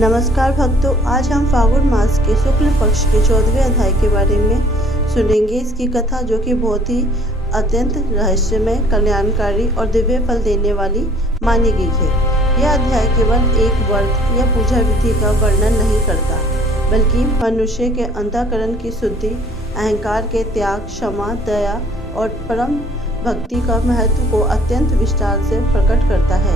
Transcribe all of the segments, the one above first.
नमस्कार भक्तों, आज हम फागुन मास के शुक्ल पक्ष के 14वें अध्याय के बारे में सुनेंगे। इसकी कथा जो कि बहुत ही अत्यंत रहस्यमय, कल्याणकारी और दिव्य फल देने वाली मानी गई है। यह अध्याय केवल एक व्रत या पूजा विधि का वर्णन नहीं करता, बल्कि मनुष्य के अंतःकरण की शुद्धि, अहंकार के त्याग, क्षमा, दया और परम भक्ति का महत्व को अत्यंत विस्तार से प्रकट करता है।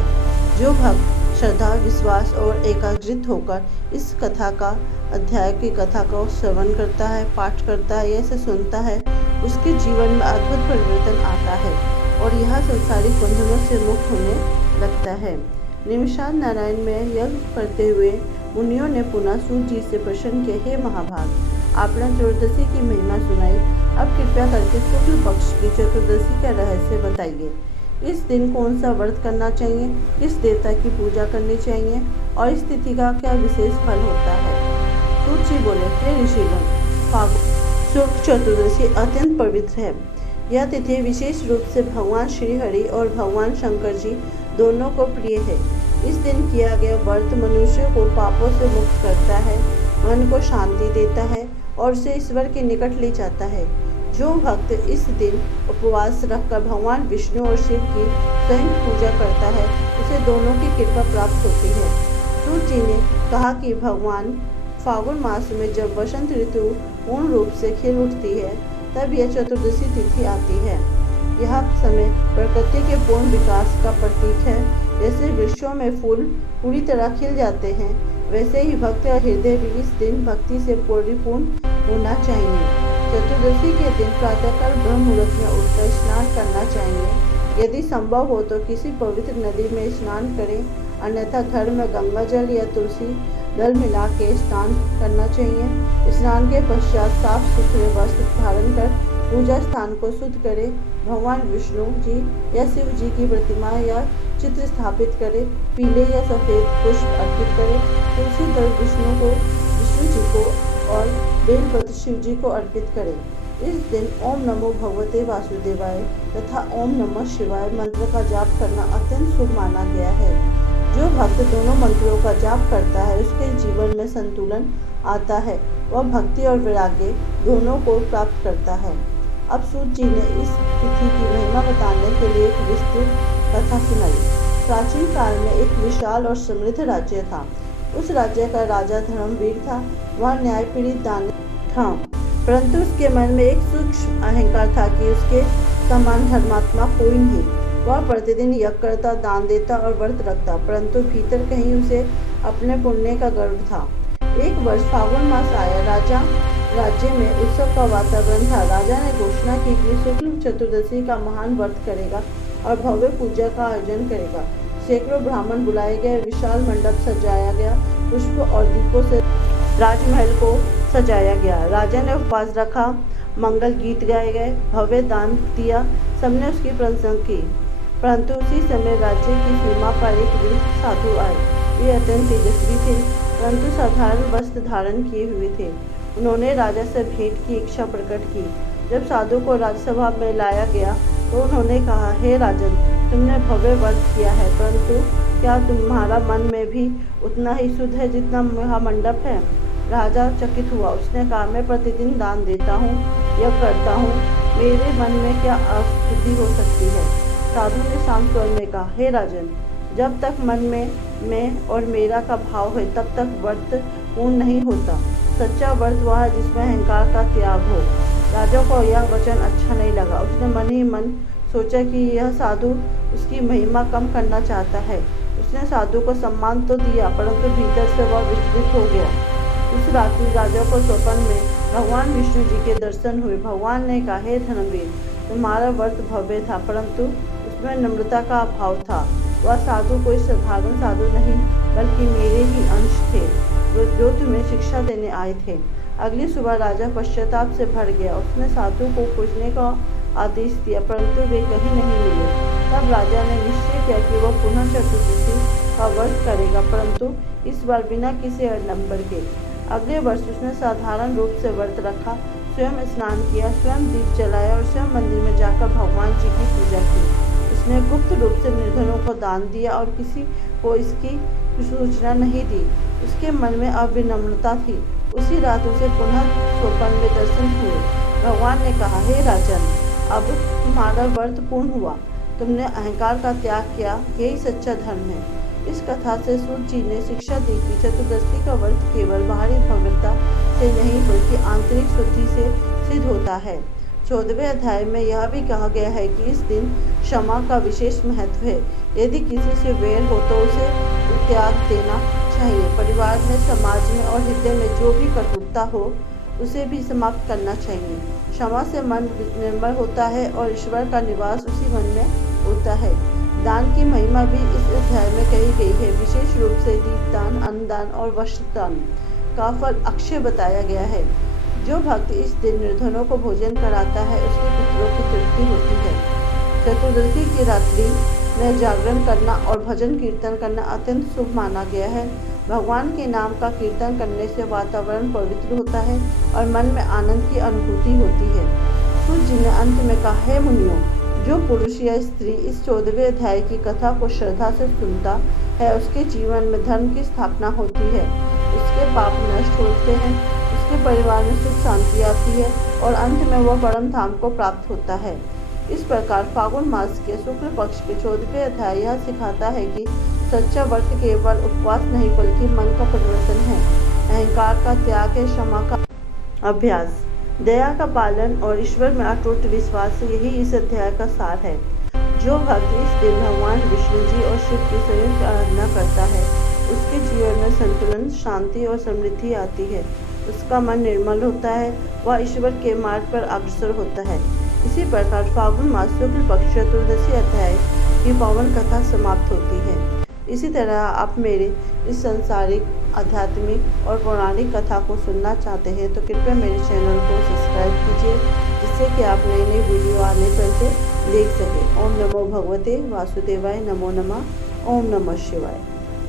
जो भक्त श्रद्धा, विश्वास और एकाग्रित होकर इस कथा का अध्याय की कथा को श्रवण करता है, पाठ करता है या इसे सुनता है, उसके जीवन में अद्भुत परिवर्तन आता है और यह संसारिक बंधनों से मुक्त होने लगता है। निमिषार्थ नारायण में यज्ञ करते हुए मुनियों ने पुनः सूर्य जी से प्रश्न किया, हे महाभाग, आपने चतुर्दशी की महिमा सुनाई, अब कृपया करके शुक्ल पक्ष की चतुर्दशी का रहस्य बताइए। इस दिन कौन सा व्रत करना चाहिए, किस देवता की पूजा करनी चाहिए और इस तिथि का क्या विशेष फल होता है। सूत जी बोले, हे ऋषिगण, फागुन शुक्ल चतुर्दशी अत्यंत पवित्र है। यह तिथि विशेष रूप से भगवान श्री हरि और भगवान शंकर जी दोनों को प्रिय है। इस दिन किया गया व्रत मनुष्य को पापों से मुक्त करता है, मन को शांति देता है और उसे ईश्वर के निकट ले जाता है। जो भक्त इस दिन उपवास रखकर भगवान विष्णु और शिव की संयुक्त पूजा करता है, उसे दोनों की कृपा प्राप्त होती है। सूत जी ने कहा कि भगवान फागुन मास में जब वसंत ऋतु पूर्ण रूप से खिल उठती है, तब यह चतुर्दशी तिथि आती है। यह समय प्रकृति के पूर्ण विकास का प्रतीक है। जैसे वृक्षों में फूल पूरी तरह खिल जाते हैं, वैसे ही भक्त का हृदय भी इस दिन भक्ति से परिपूर्ण होना चाहिए। चतुर्दशी के दिन प्रातःकाल ब्रह्म मुहूर्त में उठकर स्नान करना चाहिए। यदि संभव हो तो किसी पवित्र नदी में स्नान करें, अन्यथा घर में गंगा जल या तुलसी दल मिला के स्नान करना चाहिए। स्नान के पश्चात साफ सुथरे वस्त्र धारण कर पूजा स्थान को शुद्ध करें। भगवान विष्णु जी या शिव जी की प्रतिमा या चित्र स्थापित करें। पीले या सफ़ेद पुष्प अर्पित करें। तुलसी दल विष्णु जी को और बेलपत्र शिव जी को अर्पित करें। इस दिन ओम नमो भगवते वासुदेवाय तथा ओम नमः शिवाय मंत्र का जाप करना अत्यंत शुभ माना गया है। जो भक्त दोनों मंत्रों का जाप करता है, उसके जीवन में संतुलन आता है। वह भक्ति और वैराग्य दोनों को प्राप्त करता है। अब सूत जी ने इस तिथि की महिमा बताने के लिए एक विस्तृत कथा सुनाई। प्राचीन काल में एक विशाल और समृद्ध राज्य था। उस राज्य का राजा धर्मवीर था। वह न्यायपीड़ित दानी था, परंतु उसके मन में एक सूक्ष्म अहंकार था कि उसके समान धर्मात्मा कोई नहीं। वह प्रतिदिन यज्ञ करता, दान देता और व्रत रखता, परंतु भीतर कहीं उसे अपने पुण्य का गर्व था। एक वर्ष फागुन मास आया। राज्य में उत्सव का वातावरण था। राजा ने घोषणा की कि शुक्ल चतुर्दशी का महान व्रत करेगा और भव्य पूजा का आयोजन करेगा। सैकड़ों ब्राह्मण बुलाए गए। विशाल मंडप सजाया गया। पुष्प और दीपों से राजमहल को सजाया गया। राजा ने उपवास रखा, मंगल गीत गाए गए, भव्य दान दिया। सबने उसकी प्रशंसा की। परंतु उसी समय राज्य की सीमा पर एक वृद्ध साधु आए। वे अत्यंत तेजस्वी थे, परंतु साधारण वस्त्र धारण किए हुए थे। उन्होंने राजा से भेंट की इच्छा प्रकट की। जब साधु को राजसभा में लाया गया तो उन्होंने कहा, हे राजन, तुमने भव्य व्रत किया है, परंतु क्या तुम्हारा मन में भी उतना ही शुद्ध है जितना महामंडप है। राजा चकित हुआ। उसने कहा, मैं प्रतिदिन दान देता हूँ, यज्ञ करता हूँ, मेरे मन में क्या अशुद्धि हो सकती है। साधु ने शांत स्वर में कहा, हे राजन, जब तक मन में मैं और मेरा का भाव है, तब तक व्रत पूर्ण नहीं होता। सच्चा व्रत वह है जिसमें अहंकार का त्याग हो। राजा को यह वचन अच्छा नहीं लगा। उसने मन ही मन सोचा कि यह साधु उसकी महिमा कम करना चाहता है। उसने साधु को सम्मान तो दिया, परंतु भीतर से वह विचलित हो गया। उस रात्रि राजा को स्वप्न में भगवान विष्णु जी के दर्शन हुए। भगवान ने कहा, हे धर्मवीर, तुम्हारा व्रत भव्य था, परंतु उसमें नम्रता का अभाव था। वह साधु कोई साधारण साधु नहीं, बल्कि मेरे ही अंश थे, जो तुम्हें शिक्षा देने आए थे। अगली सुबह राजा पश्चाताप से भर गया। उसने साधु को खोजने का आदेश दिया, परंतु वे कहीं नहीं मिले। तब राजा ने निश्चय किया कि वह पुनः चतुर्दशी का व्रत करेगा, परंतु इस बार बिना किसी आडंबर के। अगले वर्ष उसने साधारण रूप से व्रत रखा, स्वयं स्नान किया, स्वयं दीप जलाया और स्वयं मंदिर में जाकर भगवान जी की पूजा की। उसने गुप्त रूप से निर्धनों को दान दिया और किसी को इसकी सूचना नहीं दी। उसके मन में अब विनम्रता थी। उसी रात उसे पुनः स्वप्न में दर्शन हुए। भगवान ने कहा, हे राजन, अब तुम्हारा व्रत पूर्ण हुआ। तुमने अहंकार का त्याग किया, यही सच्चा धर्म है। इस कथा से सूत जी ने शिक्षा दी कि चतुर्दशी का व्रत केवल बाहरी भव्यता से नहीं बल्कि आंतरिक शुद्धि से सिद्ध होता है। 14वें अध्याय में यह भी कहा गया है कि इस दिन क्षमा का विशेष महत्व है। यदि किसी से वैर हो तो उसे त्याग देना चाहिए। परिवार में, समाज में और हृदय में जो भी कटुता हो उसे भी समाप्त करना चाहिए। क्षमा से मन निर्मल होता है और ईश्वर का निवास उसी मन में होता है। दान की महिमा भी इस अध्याय में कही गई है। विशेष रूप से दीपदान, अन्नदान और वस्त्रदान का फल अक्षय बताया गया है। जो भक्त इस दिन निर्धनों को भोजन कराता है उसके पितरों की तृप्ति होती है। चतुर्दशी की रात्रि में जागरण करना और भजन कीर्तन करना अत्यंत शुभ माना गया है। भगवान के नाम का कीर्तन करने से वातावरण पवित्र होता है और मन में आनंद की अनुभूति होती है। सूत जी ने अंत में कहा, हे मुनियों, जो पुरुष या स्त्री इस 14वें अध्याय की कथा को श्रद्धा से सुनता है उसके जीवन में धर्म की स्थापना होती है, उसके पाप नष्ट होते हैं, उसके परिवार में सुख शांति आती है और अंत में वह परम धाम को प्राप्त होता है। इस प्रकार फागुन मास के शुक्ल पक्ष के 14वें अध्याय यह सिखाता है कि सच्चा व्रत केवल उपवास नहीं बल्कि मन का परिवर्तन है, अहंकार का त्याग है, क्षमा का अभ्यास, दया का पालन और ईश्वर में अटूट विश्वास, यही इस अध्याय का सार है। जो भक्त इस दिन भगवान विष्णु जी और शिव की संयुक्त आराधना करता है उसके जीवन में संतुलन, शांति और समृद्धि आती है। उसका मन निर्मल होता है, वह ईश्वर के मार्ग पर अग्रसर होता है। इसी प्रकार फागुन मास शुक्ल पक्ष चतुर्दशी अध्याय की पावन कथा समाप्त होती है। इसी तरह आप मेरे इस सांसारिक, आध्यात्मिक और पौराणिक कथा को सुनना चाहते हैं तो कृपया मेरे चैनल को सब्सक्राइब कीजिए, जिससे कि आप नई नई वीडियो आने पर से देख सकें। ओम नमो भगवते वासुदेवाय, नमो नमः, ओम नमः शिवाय।